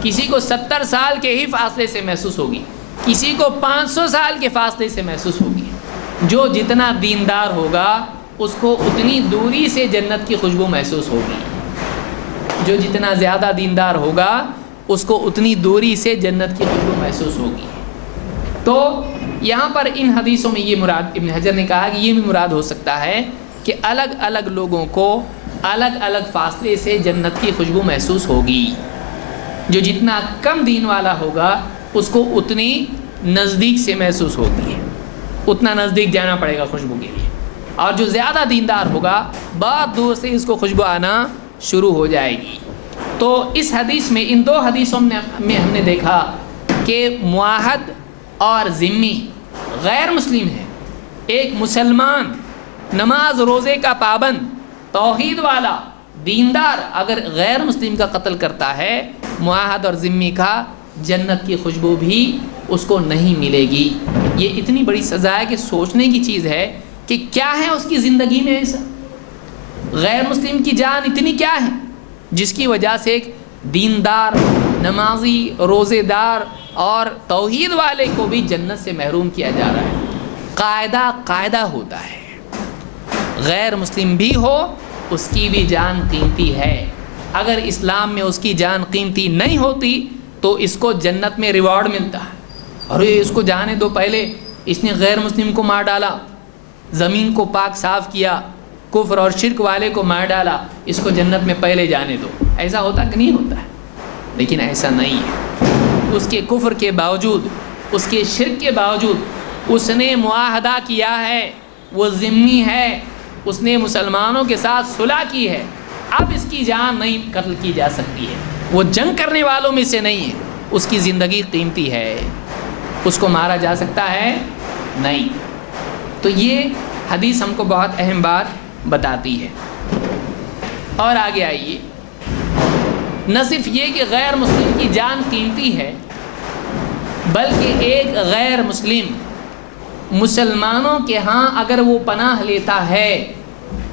کسی کو 70 سال کے ہی فاصلے سے محسوس ہوگی، کسی کو 500 سال کے فاصلے سے محسوس ہوگی۔ جو جتنا دیندار ہوگا اس کو اتنی دوری سے جنت کی خوشبو محسوس ہوگی، جو جتنا زیادہ دیندار ہوگا اس کو اتنی دوری سے جنت کی خوشبو محسوس ہوگی۔ تو یہاں پر ان حدیثوں میں یہ مراد ابن حجر نے کہا کہ یہ بھی مراد ہو سکتا ہے کہ الگ الگ لوگوں کو الگ الگ فاصلے سے جنت کی خوشبو محسوس ہوگی۔ جو جتنا کم دین والا ہوگا اس کو اتنی نزدیک سے محسوس ہوگی، اتنا نزدیک جانا پڑے گا خوشبو کے لیے، اور جو زیادہ دیندار ہوگا بہت دور سے اس کو خوشبو آنا شروع ہو جائے گی۔ تو اس حدیث میں ان دو حدیثوں میں ہم نے دیکھا کہ معاہد اور ذمی غیر مسلم ہے۔ ایک مسلمان نماز روزے کا پابند توحید والا دیندار اگر غیر مسلم کا قتل کرتا ہے، معاہد اور ذمی کا جنت کی خوشبو بھی اس کو نہیں ملے گی۔ یہ اتنی بڑی سزا ہے کہ سوچنے کی چیز ہے کہ کیا ہے اس کی زندگی میں ایسا، غیر مسلم کی جان اتنی کیا ہے جس کی وجہ سے ایک دیندار نمازی روزے دار اور توحید والے کو بھی جنت سے محروم کیا جا رہا ہے۔ قاعدہ ہوتا ہے، غیر مسلم بھی ہو اس کی بھی جان قیمتی ہے۔ اگر اسلام میں اس کی جان قیمتی نہیں ہوتی تو اس کو جنت میں ریوارڈ ملتا ہے، اور یہ اس کو جانے دو، پہلے اس نے غیر مسلم کو مار ڈالا، زمین کو پاک صاف کیا، کفر اور شرک والے کو مار ڈالا، اس کو جنت میں پہلے جانے دو. ایسا ہوتا کہ نہیں ہوتا ہے؟ لیکن ایسا نہیں ہے. اس کے کفر کے باوجود، اس کے شرک کے باوجود اس نے معاہدہ کیا ہے، وہ ذمہ ہے، اس نے مسلمانوں کے ساتھ صلح کی ہے. اب اس کی جان نہیں قتل کی جا سکتی ہے، وہ جنگ کرنے والوں میں سے نہیں ہے، اس کی زندگی قیمتی ہے، اس کو مارا جا سکتا ہے نہیں. تو یہ حدیث ہم کو بہت اہم بات بتاتی ہے. اور آگے آئیے، نہ صرف یہ کہ غیر مسلم کی جان قیمتی ہے، بلکہ ایک غیر مسلم مسلمانوں کے ہاں اگر وہ پناہ لیتا ہے،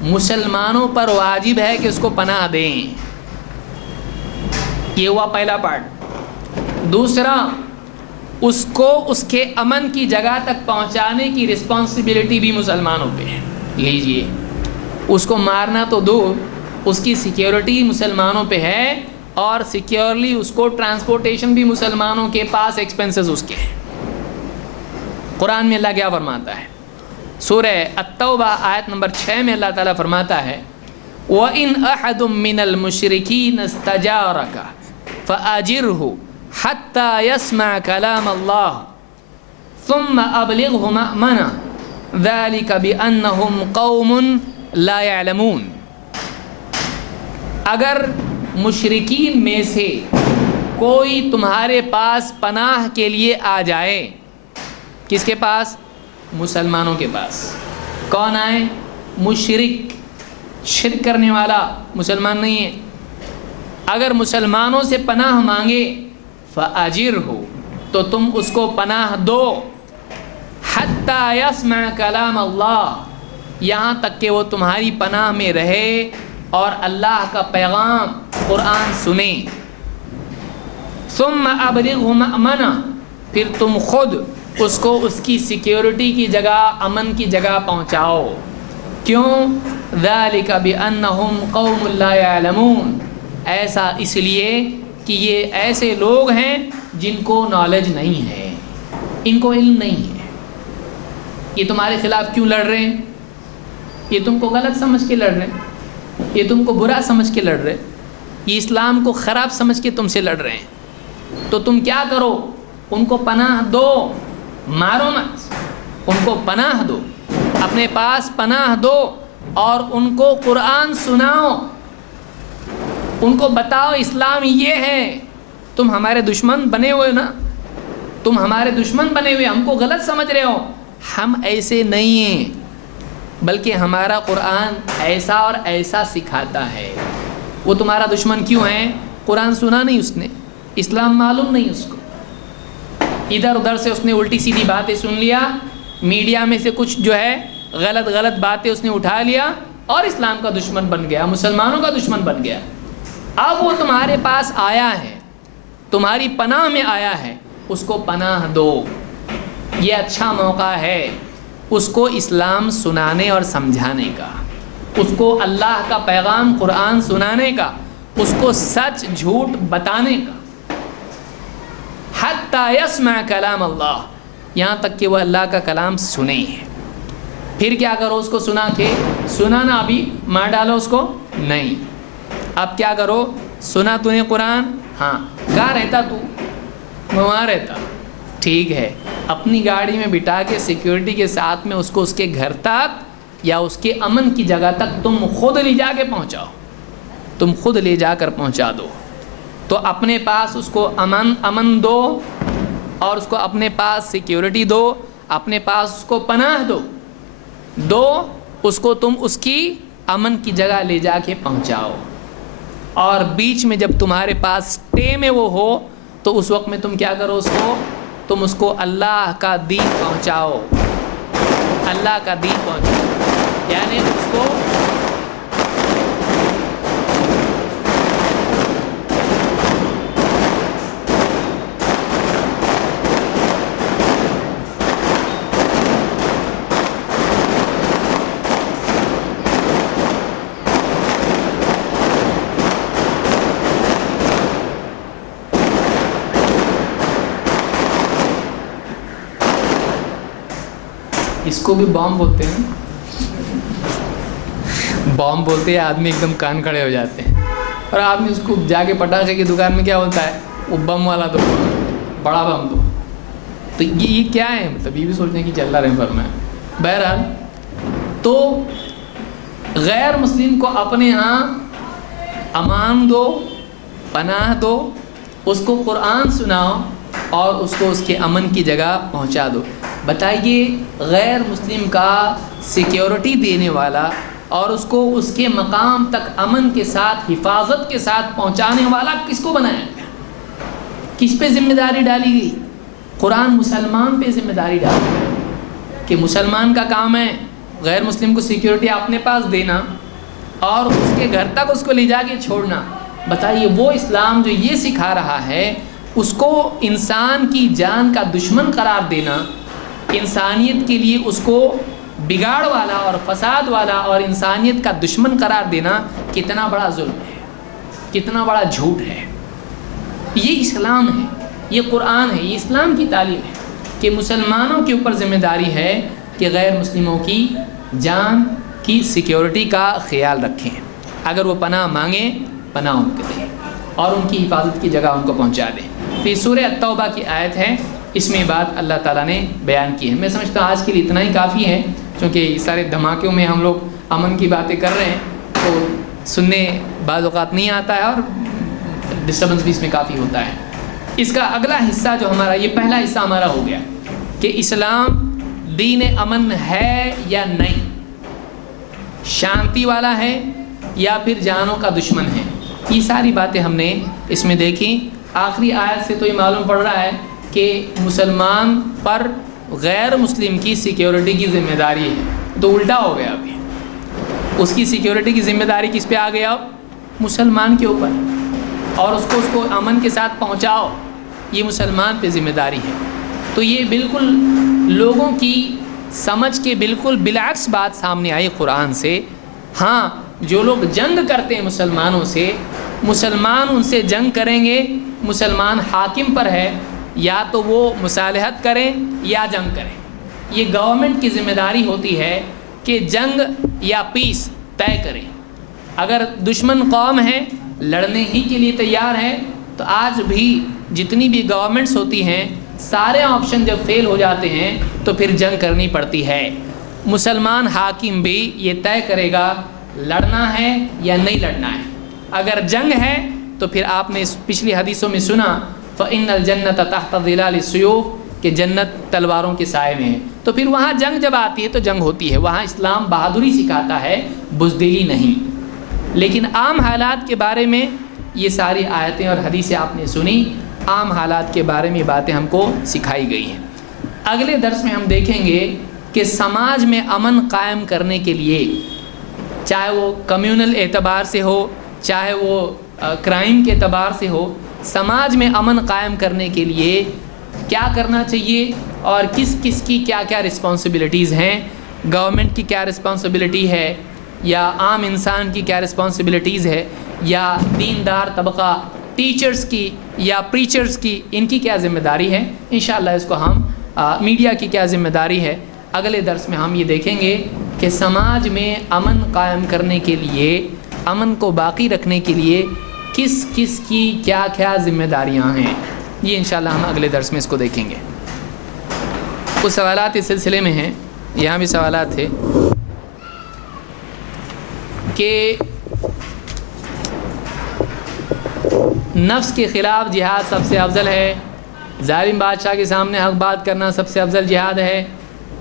مسلمانوں پر واجب ہے کہ اس کو پناہ دیں. یہ ہوا پہلا پارٹ. دوسرا، اس کو اس کے امن کی جگہ تک پہنچانے کی رسپانسبلٹی بھی مسلمانوں پہ ہے. لیجئے، اس کو مارنا تو دو، اس کی سیکیورٹی مسلمانوں پہ ہے، اور سیکیورلی اس کو ٹرانسپورٹیشن بھی مسلمانوں کے پاس ایکسپنسز اس کے ہیں. قرآن میں اللہ کیا فرماتا ہے؟ سورہ التوبہ آیت نمبر 6 میں اللہ تعالیٰ فرماتا ہے وَإِنْ أَحَدٌ مِّنَ الْمُشْرِكِينَ اسْتَجَارَكَ فَأَجِرْهُ حَتَّى يَسْمَعَ كَلَامَ اللَّهِ ثُمَّ أَبْلِغْهُ مَأْمَنَهُ ذَلِكَ بِأَنَّهُمْ قَوْمٌ لَا يَعْلَمُونَ. اگر مشرکین میں سے کوئی تمہارے پاس پناہ کے لیے آ جائے، کس کے پاس؟ مسلمانوں کے پاس. کون آئے؟ مشرک، شرک کرنے والا، مسلمان نہیں ہے. اگر مسلمانوں سے پناہ مانگے فَأَجِرْهُ، تو تم اس کو پناہ دو، حَتَّى يَسْمَعَ كَلَامَ اللَّهِ، یہاں تک کہ وہ تمہاری پناہ میں رہے اور اللہ کا پیغام قرآن سنیں. ثُمَّ أَبْلِغْهُ مَأْمَنَهُ، پھر تم خود اس کو اس کی سیکیورٹی کی جگہ، امن کی جگہ پہنچاؤ. کیوں؟ ذَلِكَ بِأَنَّهُمْ قَوْمٌ لَا يَعْلَمُونَ، ایسا اس لیے کہ یہ ایسے لوگ ہیں جن کو نالج نہیں ہے، ان کو علم نہیں ہے. یہ تمہارے خلاف کیوں لڑ رہے ہیں؟ یہ تم کو غلط سمجھ کے لڑ رہے ہیں، یہ تم کو برا سمجھ کے لڑ رہے ہیں، یہ اسلام کو خراب سمجھ کے تم سے لڑ رہے ہیں. تو تم کیا کرو؟ ان کو پناہ دو، مارو مت، ان کو پناہ دو، اپنے پاس پناہ دو، اور ان کو قرآن سناؤ، ان کو بتاؤ اسلام یہ ہے. تم ہمارے دشمن بنے ہوئے نا، تم ہمارے دشمن بنے ہوئے، ہم کو غلط سمجھ رہے ہو. ہم ایسے نہیں ہیں، بلکہ ہمارا قرآن ایسا اور ایسا سکھاتا ہے. وہ تمہارا دشمن کیوں ہے؟ قرآن سنا نہیں اس نے، اسلام معلوم نہیں اس کو، ادھر ادھر سے اس نے الٹی سیدھی باتیں سن لیا، میڈیا میں سے کچھ جو ہے غلط باتیں اس نے اٹھا لیا اور اسلام کا دشمن بن گیا، مسلمانوں کا دشمن بن گیا. اب وہ تمہارے پاس آیا ہے، تمہاری پناہ میں آیا ہے، اس کو پناہ دو. یہ اچھا موقع ہے اس کو اسلام سنانے اور سمجھانے کا، اس کو اللہ کا پیغام قرآن سنانے کا، اس کو سچ جھوٹ بتانے کا. حَتَّى يَسْمَعَ كَلَامَ اللَّهِ، یہاں تک کہ وہ اللہ کا کلام سنے. پھر کیا کرو؟ اس کو سنا کے، سنانا ابھی مار ڈالو اس کو نہیں. اب کیا کرو؟ سنا تو نے قرآن، ہاں، کہاں رہتا تو؟ وہاں رہتا، ٹھیک ہے، اپنی گاڑی میں بٹھا کے سیکیورٹی کے ساتھ میں اس کو اس کے گھر تک یا اس کے امن کی جگہ تک تم خود لے جا کے پہنچاؤ، تم خود لے جا کر پہنچا دو. تو اپنے پاس اس کو امن دو، اور اس کو اپنے پاس سیکیورٹی دو، اپنے پاس اس کو پناہ دو، اس کو تم اس کی امن کی جگہ لے جا کے پہنچاؤ. اور بیچ میں جب تمہارے پاس اسٹے میں وہ ہو تو اس وقت میں تم کیا کرو؟ تم اس کو اللہ کا دین پہنچاؤ، اللہ کا دین پہنچاؤ، یعنی اس کو کو بھی بام بولتے ہیں. بام بولتے ہیں, آدمی ایک دم کان کھڑے ہو جاتے ہیں. اور آدمی اس کو جا کے پٹاخے کی دکان میں کیا ہوتا ہے, وہ بم والا دو, بڑا بم دو. تو یہ کیا ہے, مطلب یہ بھی سوچنے کی چل رہا ہے فرمایا. بہرحال تو غیر مسلم کو اپنے ہاں امان دو, پناہ دو, اس کو قرآن سناؤ اور اس کو اس کے امن کی جگہ پہنچا دو. بتائیے غیر مسلم کا سیکیورٹی دینے والا اور اس کو اس کے مقام تک امن کے ساتھ, حفاظت کے ساتھ پہنچانے والا کس کو بنایا گیا؟ کس پہ ذمہ داری ڈالی گئی؟ قرآن مسلمان پہ ذمہ داری ڈالی گئی کہ مسلمان کا کام ہے غیر مسلم کو سیکیورٹی اپنے پاس دینا اور اس کے گھر تک اس کو لے جا کے چھوڑنا. بتائیے وہ اسلام جو یہ سکھا رہا ہے, اس کو انسان کی جان کا دشمن قرار دینا, انسانیت کے لیے اس کو بگاڑ والا اور فساد والا اور انسانیت کا دشمن قرار دینا کتنا بڑا ظلم ہے, کتنا بڑا جھوٹ ہے. یہ اسلام ہے, یہ قرآن ہے, یہ اسلام کی تعلیم ہے کہ مسلمانوں کے اوپر ذمہ داری ہے کہ غیر مسلموں کی جان کی سیکیورٹی کا خیال رکھیں. اگر وہ پناہ مانگیں, پناہ ان کو دیں اور ان کی حفاظت کی جگہ ان کو پہنچا دیں. تو یہ سورہ التوبہ کی آیت ہے, اس میں بات اللہ تعالیٰ نے بیان کی ہے. میں سمجھتا ہوں آج کے لیے اتنا ہی کافی ہے, کیونکہ سارے دھماکوں میں ہم لوگ امن کی باتیں کر رہے ہیں تو سننے بعض اوقات نہیں آتا ہے اور ڈسٹربنس بھی اس میں کافی ہوتا ہے. اس کا اگلا حصہ جو ہمارا, یہ پہلا حصہ ہمارا ہو گیا کہ اسلام دین امن ہے یا نہیں, شانتی والا ہے یا پھر جانوں کا دشمن ہے. یہ ساری باتیں ہم نے اس میں دیکھی. آخری آیت سے تو یہ معلوم پڑ رہا ہے کہ مسلمان پر غیر مسلم کی سیکیورٹی کی ذمہ داری ہے. تو الٹا ہو گیا, ابھی اس کی سیکیورٹی کی ذمہ داری کس پہ آ گیا؟ اب مسلمان کے اوپر, اور اس کو امن کے ساتھ پہنچاؤ, یہ مسلمان پہ ذمہ داری ہے. تو یہ بالکل لوگوں کی سمجھ کے بالکل بالعکس بات سامنے آئی قرآن سے. ہاں, جو لوگ جنگ کرتے ہیں مسلمانوں سے, مسلمان ان سے جنگ کریں گے, مسلمان حاکم پر ہے, یا تو وہ مصالحت کریں یا جنگ کریں. یہ گورنمنٹ کی ذمہ داری ہوتی ہے کہ جنگ یا پیس طے کریں. اگر دشمن قوم ہے, لڑنے ہی کے لیے تیار ہے, تو آج بھی جتنی بھی گورنمنٹس ہوتی ہیں سارے آپشن جب فیل ہو جاتے ہیں تو پھر جنگ کرنی پڑتی ہے. مسلمان حاکم بھی یہ طے کرے گا لڑنا ہے یا نہیں لڑنا ہے. اگر جنگ ہے تو پھر آپ نے پچھلی حدیثوں میں سنا فَإِنَّ الْجَنَّةَ تَحْتَ ظِلَالِ السُّيُوفِ کہ جنت تلواروں کے سائے میں ہے. تو پھر وہاں جنگ جب آتی ہے تو جنگ ہوتی ہے. وہاں اسلام بہادری سکھاتا ہے, بزدلی نہیں. لیکن عام حالات کے بارے میں یہ ساری آیتیں اور حدیثیں آپ نے سنی, عام حالات کے بارے میں باتیں ہم کو سکھائی گئی ہیں. اگلے درس میں ہم دیکھیں گے کہ سماج میں امن قائم کرنے کے لیے, چاہے وہ کمیونل اعتبار سے ہو, چاہے وہ کرائم کے اعتبار سے ہو, سماج میں امن قائم کرنے کے لیے کیا کرنا چاہیے اور کس کس کی کیا کیا رسپانسبلٹیز ہیں. گورنمنٹ کی کیا رسپانسبلٹی ہے, یا عام انسان کی کیا رسپانسبلٹیز ہے, یا دیندار طبقہ ٹیچرز کی یا پریچرز کی, ان کی کیا ذمہ داری ہے. انشاءاللہ اس کو ہم میڈیا کی کیا ذمہ داری ہے, اگلے درس میں ہم یہ دیکھیں گے کہ سماج میں امن قائم کرنے کے لیے, امن کو باقی رکھنے کے لیے کس کس کی کیا کیا ذمہ داریاں ہیں. یہ انشاءاللہ ہم اگلے درس میں اس کو دیکھیں گے. کچھ سوالات اس سلسلے میں ہیں, یہاں بھی سوالات تھے کہ نفس کے خلاف جہاد سب سے افضل ہے, ظالم بادشاہ کے سامنے حق بات کرنا سب سے افضل جہاد ہے,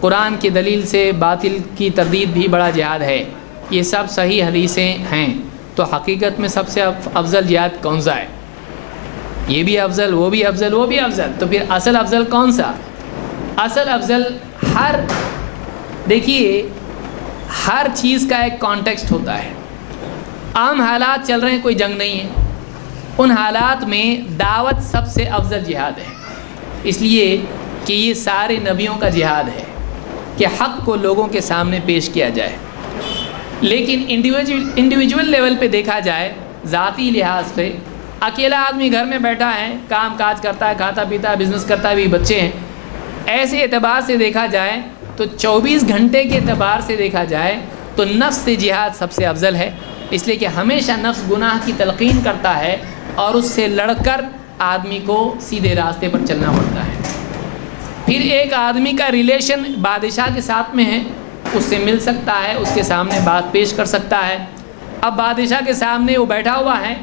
قرآن کی دلیل سے باطل کی تردید بھی بڑا جہاد ہے. یہ سب صحیح حدیثیں ہیں, تو حقیقت میں سب سے افضل جہاد کون سا ہے؟ یہ بھی افضل, وہ بھی افضل, وہ بھی افضل, تو پھر اصل افضل کون سا؟ اصل افضل دیکھیے ہر چیز کا ایک کانٹیکسٹ ہوتا ہے. عام حالات چل رہے ہیں, کوئی جنگ نہیں ہے, ان حالات میں دعوت سب سے افضل جہاد ہے, اس لیے کہ یہ سارے نبیوں کا جہاد ہے کہ حق کو لوگوں کے سامنے پیش کیا جائے. لیکن انڈیویجول لیول پہ دیکھا جائے, ذاتی لحاظ پہ, اکیلا آدمی گھر میں بیٹھا ہے, کام کاج کرتا ہے, کھاتا پیتا ہے, بزنس کرتا ہے, بھی بچے ہیں, ایسے اعتبار سے دیکھا جائے تو 24 گھنٹے کے اعتبار سے دیکھا جائے تو نفس سے جہاد سب سے افضل ہے، اس لیے کہ ہمیشہ نفس گناہ کی تلقین کرتا ہے اور اس سے لڑ کر آدمی کو سیدھے راستے پر چلنا پڑتا ہے۔ پھر ایک آدمی کا ریلیشن بادشاہ کے ساتھ میں ہے، اس سے مل سکتا ہے، اس کے سامنے بات پیش کر سکتا ہے۔ اب بادشاہ کے سامنے وہ بیٹھا ہوا ہے،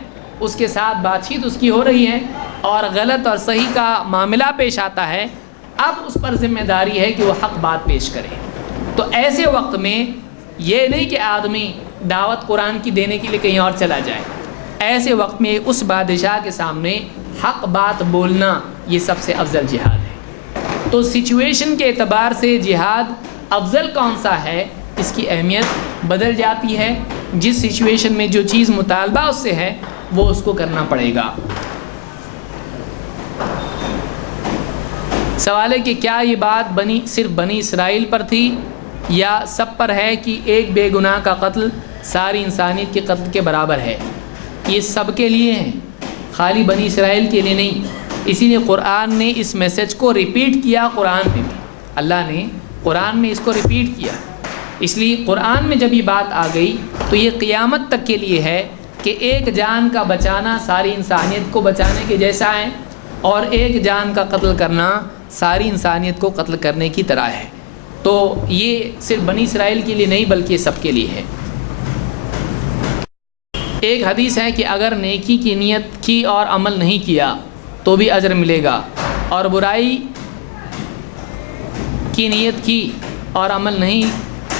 اس کے ساتھ بات چیت اس کی ہو رہی ہے اور غلط اور صحیح کا معاملہ پیش آتا ہے، اب اس پر ذمہ داری ہے کہ وہ حق بات پیش کرے۔ تو ایسے وقت میں یہ نہیں کہ آدمی دعوت قرآن کی دینے کے لیے کہیں اور چلا جائے، ایسے وقت میں اس بادشاہ کے سامنے حق بات بولنا یہ سب سے افضل جہاد ہے۔ تو سچویشن کے اعتبار سے جہاد افضل کون سا ہے، اس کی اہمیت بدل جاتی ہے۔ جس سچویشن میں جو چیز مطالبہ اس سے ہے وہ اس کو کرنا پڑے گا۔ سوال ہے کہ کیا یہ بات صرف بنی اسرائیل پر تھی یا سب پر ہے کہ ایک بے گناہ کا قتل ساری انسانیت کے قتل کے برابر ہے؟ یہ سب کے لیے ہے، خالی بنی اسرائیل کے لیے نہیں۔ اسی لیے قرآن نے اس میسج کو ریپیٹ کیا، قرآن میں بھی اللہ نے قرآن میں اس کو ریپیٹ کیا۔ اس لیے قرآن میں جب یہ بات آ گئی تو یہ قیامت تک کے لیے ہے کہ ایک جان کا بچانا ساری انسانیت کو بچانے کے جیسا ہے، اور ایک جان کا قتل کرنا ساری انسانیت کو قتل کرنے کی طرح ہے۔ تو یہ صرف بنی اسرائیل کے لیے نہیں بلکہ سب کے لیے ہے۔ ایک حدیث ہے کہ اگر نیکی کی نیت کی اور عمل نہیں کیا تو بھی اجر ملے گا، اور برائی کی نیت کی اور عمل نہیں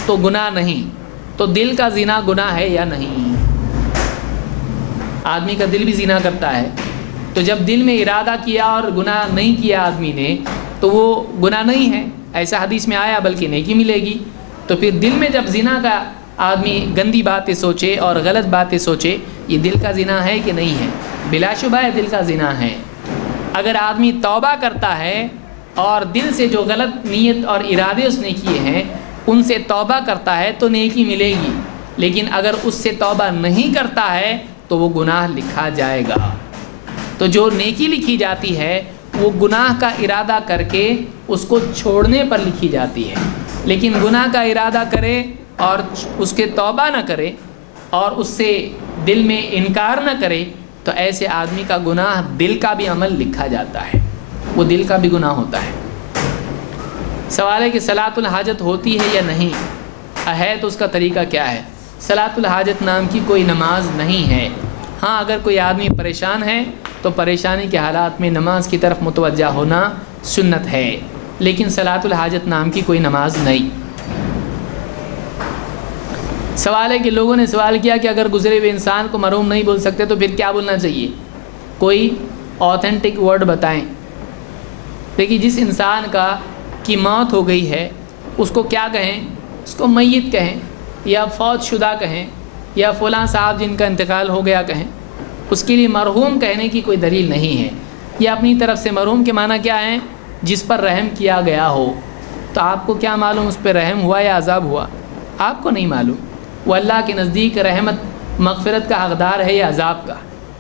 تو گناہ نہیں۔ تو دل کا زنا گناہ ہے یا نہیں؟ آدمی کا دل بھی زنا کرتا ہے، تو جب دل میں ارادہ کیا اور گناہ نہیں کیا آدمی نے تو وہ گناہ نہیں ہے، ایسا حدیث میں آیا، بلکہ نیکی ملے گی۔ تو پھر دل میں جب زنا کا آدمی گندی باتیں سوچے اور غلط باتیں سوچے، یہ دل کا زنا ہے کہ نہیں ہے؟ بلا شبہ دل کا زنا ہے۔ اگر آدمی توبہ کرتا ہے اور دل سے جو غلط نیت اور ارادے اس نے کیے ہیں ان سے توبہ کرتا ہے تو نیکی ملے گی، لیکن اگر اس سے توبہ نہیں کرتا ہے تو وہ گناہ لکھا جائے گا۔ تو جو نیکی لکھی جاتی ہے وہ گناہ کا ارادہ کر کے اس کو چھوڑنے پر لکھی جاتی ہے، لیکن گناہ کا ارادہ کرے اور اس کے توبہ نہ کرے اور اس سے دل میں انکار نہ کرے تو ایسے آدمی کا گناہ دل کا بھی عمل لکھا جاتا ہے، وہ دل کا بھی گناہ ہوتا ہے۔ سوال ہے کہ صلاۃ الحاجت ہوتی ہے یا نہیں ہے، تو اس کا طریقہ کیا ہے؟ صلاۃ الحاجت نام کی کوئی نماز نہیں ہے۔ ہاں اگر کوئی آدمی پریشان ہے تو پریشانی کے حالات میں نماز کی طرف متوجہ ہونا سنت ہے، لیکن صلاۃ الحاجت نام کی کوئی نماز نہیں۔ سوال ہے کہ لوگوں نے سوال کیا کہ اگر گزرے ہوئے انسان کو مرحوم نہیں بول سکتے تو پھر کیا بولنا چاہیے؟ کوئی آتھینٹک ورڈ بتائیں۔ دیکھیے جس انسان کی موت ہو گئی ہے اس کو کیا کہیں؟ اس کو میت کہیں یا فوت شدہ کہیں یا فلاں صاحب جن کا انتقال ہو گیا کہیں، اس کے لیے مرحوم کہنے کی کوئی دلیل نہیں ہے۔ یہ اپنی طرف سے مرحوم کے معنی کیا ہے؟ جس پر رحم کیا گیا ہو۔ تو آپ کو کیا معلوم اس پہ رحم ہوا یا عذاب ہوا؟ آپ کو نہیں معلوم۔ وہ اللہ کے نزدیک رحمت مغفرت کا حقدار ہے یا عذاب کا،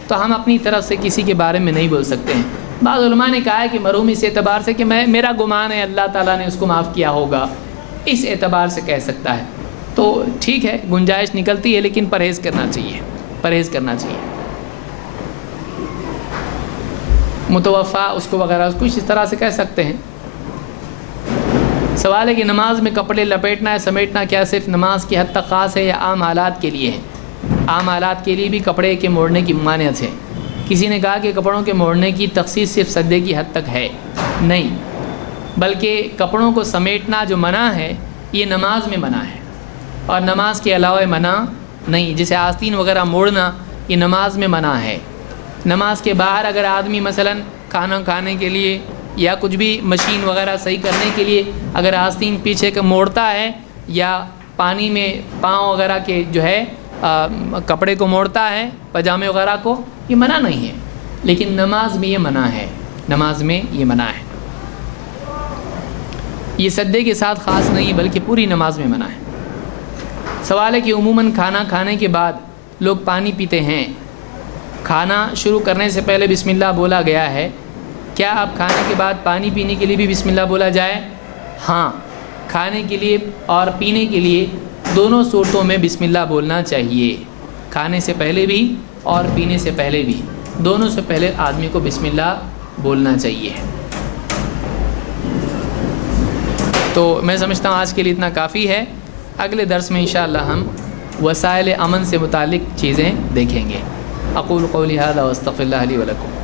تو ہم اپنی طرف سے کسی کے بارے میں نہیں بول سکتے ہیں۔ بعض علماء نے کہا ہے کہ مرحوم اس اعتبار سے کہ میرا گمان ہے اللہ تعالیٰ نے اس کو معاف کیا ہوگا، اس اعتبار سے کہہ سکتا ہے۔ تو ٹھیک ہے، گنجائش نکلتی ہے، لیکن پرہیز کرنا چاہیے، پرہیز کرنا چاہیے۔ متوفا اس کو وغیرہ کچھ اس طرح سے کہہ سکتے ہیں۔ سوال ہے کہ نماز میں کپڑے لپیٹنا یا سمیٹنا کیا صرف نماز کی حد تک خاص ہے یا عام حالات کے لیے ہے؟ عام حالات کے لیے بھی کپڑے کے موڑنے کی ممانعت ہے۔ کسی نے کہا کہ کپڑوں کے موڑنے کی تخصیص صرف سجدے کی حد تک ہے، نہیں، بلکہ کپڑوں کو سمیٹنا جو منع ہے یہ نماز میں منع ہے اور نماز کے علاوہ منع نہیں۔ جیسے آستین وغیرہ موڑنا یہ نماز میں منع ہے۔ نماز کے باہر اگر آدمی مثلا کھانا کھانے کے لیے یا کچھ بھی مشین وغیرہ صحیح کرنے کے لیے اگر آستین پیچھے کا موڑتا ہے یا پانی میں پاؤں وغیرہ کے جو ہے کپڑے کو موڑتا ہے، پاجامے وغیرہ کو، یہ منع نہیں ہے، لیکن نماز میں یہ منع ہے، نماز میں یہ منع ہے۔ یہ سجدے کے ساتھ خاص نہیں بلکہ پوری نماز میں منع ہے۔ سوال ہے کہ عموماً کھانا کھانے کے بعد لوگ پانی پیتے ہیں، کھانا شروع کرنے سے پہلے بسم اللہ بولا گیا ہے، کیا اب کھانے کے بعد پانی پینے کے لیے بھی بسم اللہ بولا جائے؟ ہاں، کھانے کے لیے اور پینے کے لیے دونوں صورتوں میں بسم اللہ بولنا چاہیے، کھانے سے پہلے بھی اور پینے سے پہلے بھی، دونوں سے پہلے آدمی کو بسم اللہ بولنا چاہیے۔ تو میں سمجھتا ہوں آج کے لیے اتنا کافی ہے، اگلے درس میں انشاءاللہ ہم وسائل امن سے متعلق چیزیں دیکھیں گے۔ اقول قولی ھذا واستغفر اللہ لی ولکم۔